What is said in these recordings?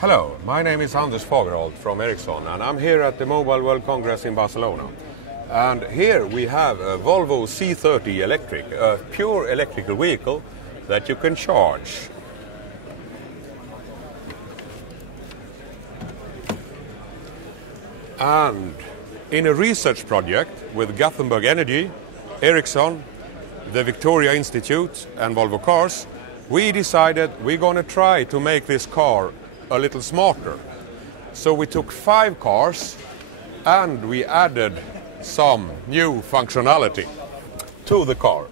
Hello, my name is Anders Fagerholt from Ericsson and I'm here at the Mobile World Congress in Barcelona. And here we have a Volvo C30 electric, a pure electrical vehicle that you can charge. And in a research project with Gothenburg Energy, Ericsson, the Victoria Institute and Volvo Cars, we decided we're going to try to make this car a little smarter. So we took 5 cars and we added some new functionality to the car.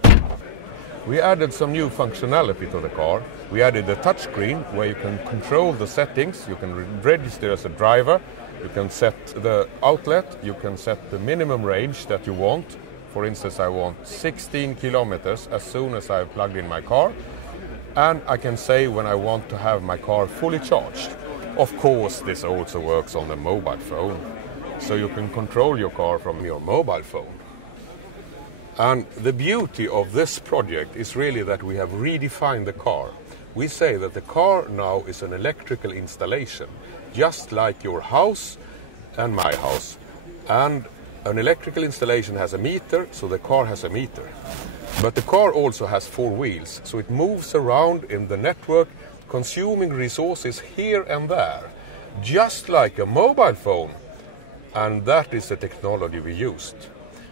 We added some new functionality to the car. We added the touchscreen where you can control the settings, you can register as a driver, you can set the outlet, you can set the minimum range that you want. For instance, I want 16 kilometers as soon as I've plugged in my car. And I can say when I want to have my car fully charged. Of course, this also works on the mobile phone. So you can control your car from your mobile phone. And the beauty of this project is really that we have redefined the car. We say that the car now is an electrical installation, just like your house and my house. And an electrical installation has a meter, so the car has a meter. But the car also has 4 wheels, so it moves around in the network, consuming resources here and there, just like a mobile phone. And that is the technology we used.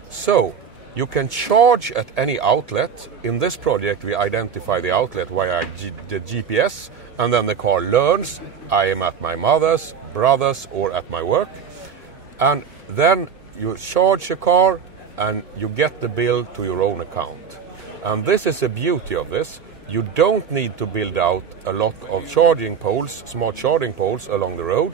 So, you can charge at any outlet. In this project, we identify the outlet via the GPS, and then the car learns I am at my mother's, brother's, or at my work. And then you charge your car, and you get the bill to your own account. And this is the beauty of this. You don't need to build out a lot of charging poles, smart charging poles along the road.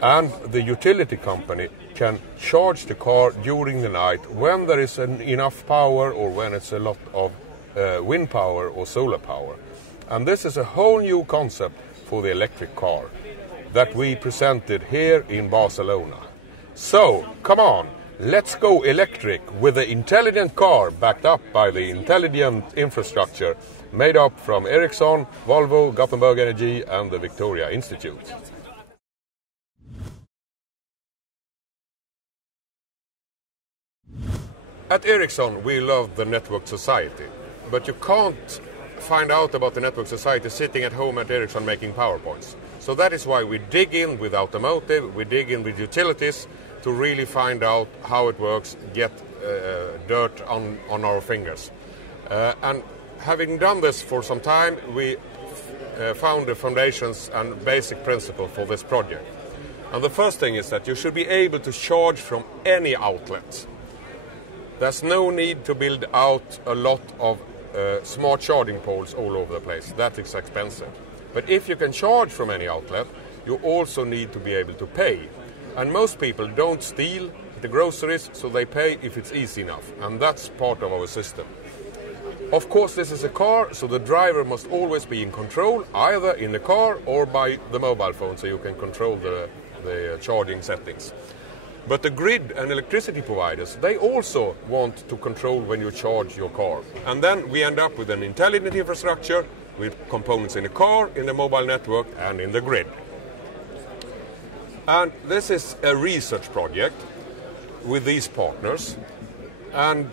And the utility company can charge the car during the night when there is enough power or when it's a lot of wind power or solar power. And this is a whole new concept for the electric car that we presented here in Barcelona. So, come on, let's go electric with the intelligent car backed up by the intelligent infrastructure made up from Ericsson, Volvo, Gothenburg Energy and the Victoria Institute. At Ericsson we love the network society, but you can't find out about the network society sitting at home at Ericsson making PowerPoints. So that is why we dig in with automotive, we dig in with utilities to really find out how it works, get dirt on our fingers. And having done this for some time, we found the foundations and basic principle for this project. And the first thing is that you should be able to charge from any outlet. There's no need to build out a lot of smart charging poles all over the place. That is expensive. But if you can charge from any outlet, you also need to be able to pay. And most people don't steal the groceries, so they pay if it's easy enough. And that's part of our system. Of course, this is a car, so the driver must always be in control, either in the car or by the mobile phone, so you can control the charging settings. But the grid and electricity providers, they also want to control when you charge your car. And then we end up with an intelligent infrastructure with components in the car, in the mobile network and in the grid. And this is a research project with these partners. And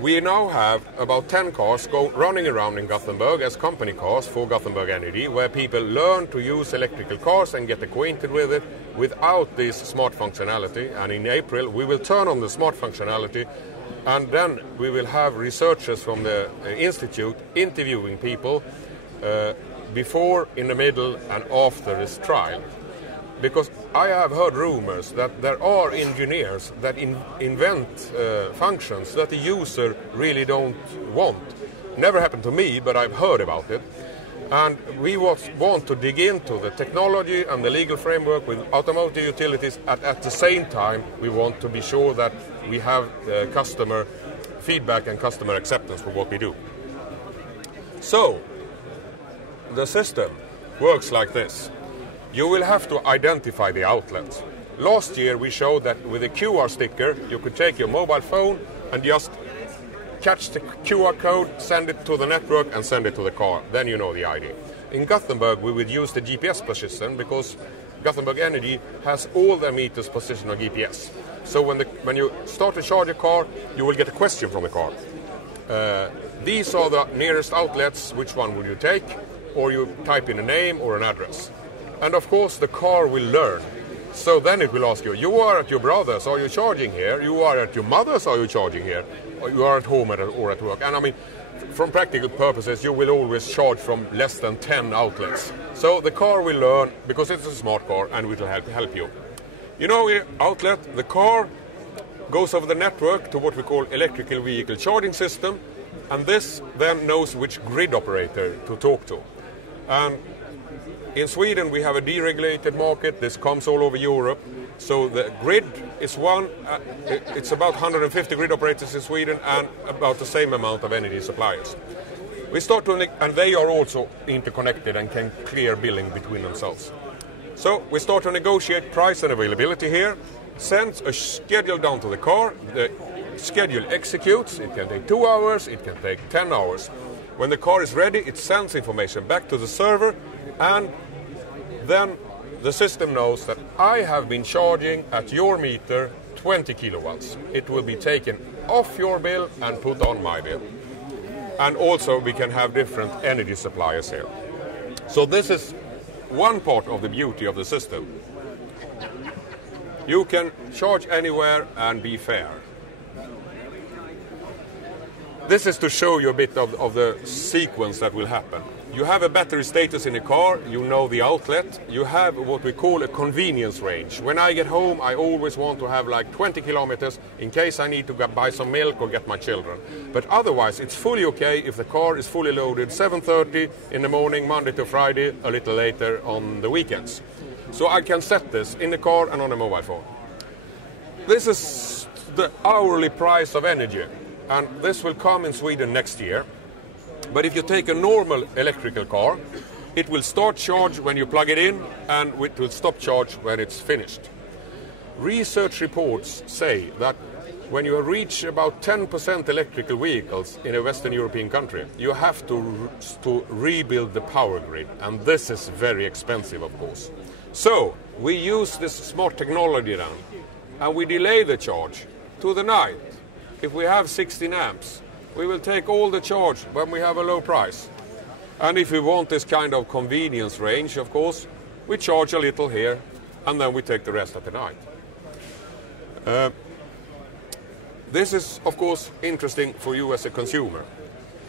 we now have about 10 cars running around in Gothenburg as company cars for Gothenburg Energy, where people learn to use electrical cars and get acquainted with it without this smart functionality. And in April we will turn on the smart functionality, and then we will have researchers from the institute interviewing people before, in the middle and after this trial. Because I have heard rumors that there are engineers that invent functions that the user really don't want. Never happened to me, but I've heard about it. And we want to dig into the technology and the legal framework with automotive utilities. At the same time, we want to be sure that we have customer feedback and customer acceptance for what we do. So, the system works like this. You will have to identify the outlet. Last year we showed that with a QR sticker you could take your mobile phone and just catch the QR code, send it to the network and send it to the car. Then you know the ID. In Gothenburg, we would use the GPS position because Gothenburg Energy has all their meters positioned on GPS. So when you start to charge a car, you will get a question from the car. These are the nearest outlets, which one would you take? Or you type in a name or an address. And of course the car will learn. So then it will ask you, you are at your brother's, are you charging here? You are at your mother's, are you charging here? Or you are at home or at work? And I mean, from practical purposes, you will always charge from less than 10 outlets. So the car will learn, because it's a smart car, and it will help you. You know, outlet, the car goes over the network to what we call electrical vehicle charging system, and this then knows which grid operator to talk to. And in Sweden we have a deregulated market. This comes all over Europe. So the grid is one, it's about 150 grid operators in Sweden and about the same amount of energy suppliers. We start to, and they are also interconnected and can clear billing between themselves. So we start to negotiate price and availability here, sends a schedule down to the car, the schedule executes, it can take 2 hours, it can take 10 hours. When the car is ready, it sends information back to the server, and then the system knows that I have been charging at your meter 20 kilowatts. It will be taken off your bill and put on my bill. And also we can have different energy suppliers here. So this is one part of the beauty of the system. You can charge anywhere and be fair. This is to show you a bit of the sequence that will happen. You have a battery status in a car, you know the outlet, you have what we call a convenience range. When I get home, I always want to have like 20 kilometers in case I need to buy some milk or get my children. But otherwise, it's fully okay if the car is fully loaded 7:30 in the morning, Monday to Friday, a little later on the weekends. So I can set this in the car and on a mobile phone. This is the hourly price of energy. And this will come in Sweden next year. But if you take a normal electrical car, it will start charge when you plug it in, and it will stop charge when it's finished. Research reports say that when you reach about 10% electrical vehicles in a Western European country, you have to rebuild the power grid, and this is very expensive, of course. So we use this smart technology then, and we delay the charge to the night. If we have 16 amps, we will take all the charge when we have a low price. And if we want this kind of convenience range, of course, we charge a little here, and then we take the rest at the night. This is, of course, interesting for you as a consumer.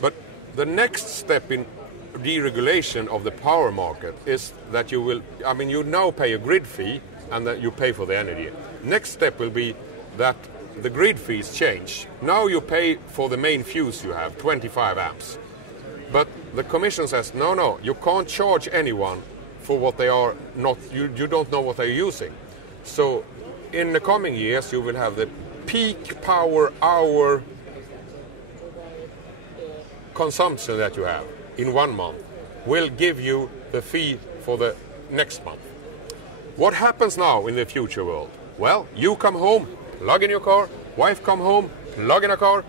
But the next step in deregulation of the power market is that you will, you now pay a grid fee, and that you pay for the energy. Next step will be that the grid fees change. Now you pay for the main fuse you have, 25 amps. But the Commission says, no, you can't charge anyone for what they are not, you don't know what they're using. So in the coming years you will have the peak power hour consumption that you have in 1 month will give you the fee for the next month. What happens now in the future world? Well, you come home, plug in your car, wife come home, plug in a car,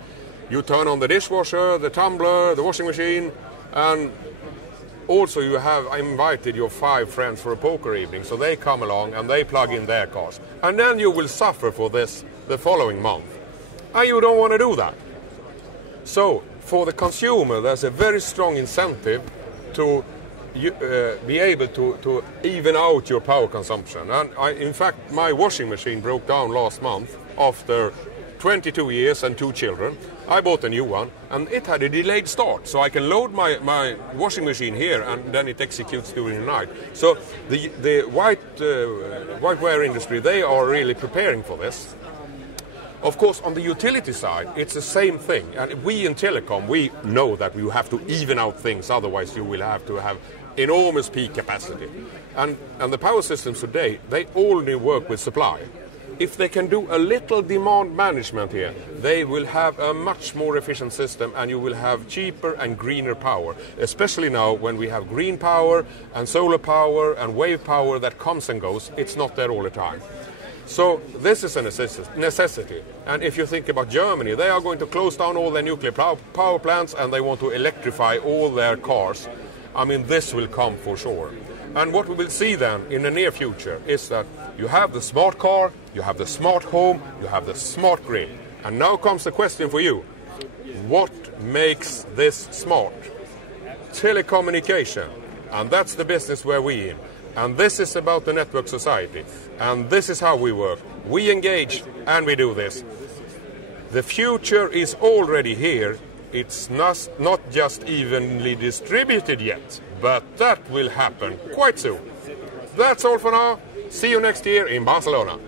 you turn on the dishwasher, the tumbler, the washing machine, and also you have invited your 5 friends for a poker evening, so they come along and they plug in their cars. And then you will suffer for this the following month. And you don't want to do that. So for the consumer, there's a very strong incentive to be able to even out your power consumption. And in fact, my washing machine broke down last month after 22 years and 2 children. I bought a new one, and it had a delayed start, so I can load my washing machine here, and then it executes during the night. So the whiteware industry, they are really preparing for this. Of course, on the utility side, it's the same thing. And we in telecom, we know that you have to even out things, otherwise you will have to have enormous peak capacity. And the power systems today, they only work with supply. If they can do a little demand management here, they will have a much more efficient system, and you will have cheaper and greener power, especially now when we have green power and solar power and wave power that comes and goes. It's not there all the time. So this is a necessity. And if you think about Germany, they are going to close down all their nuclear power plants, and they want to electrify all their cars. I mean, this will come for sure. And what we will see then in the near future is that you have the smart car, you have the smart home, you have the smart grid. And now comes the question for you. What makes this smart? Telecommunication. And that's the business where we're in. And this is about the network society. And this is how we work. We engage and we do this. The future is already here. It's not just evenly distributed yet, but that will happen quite soon. That's all for now. See you next year in Barcelona.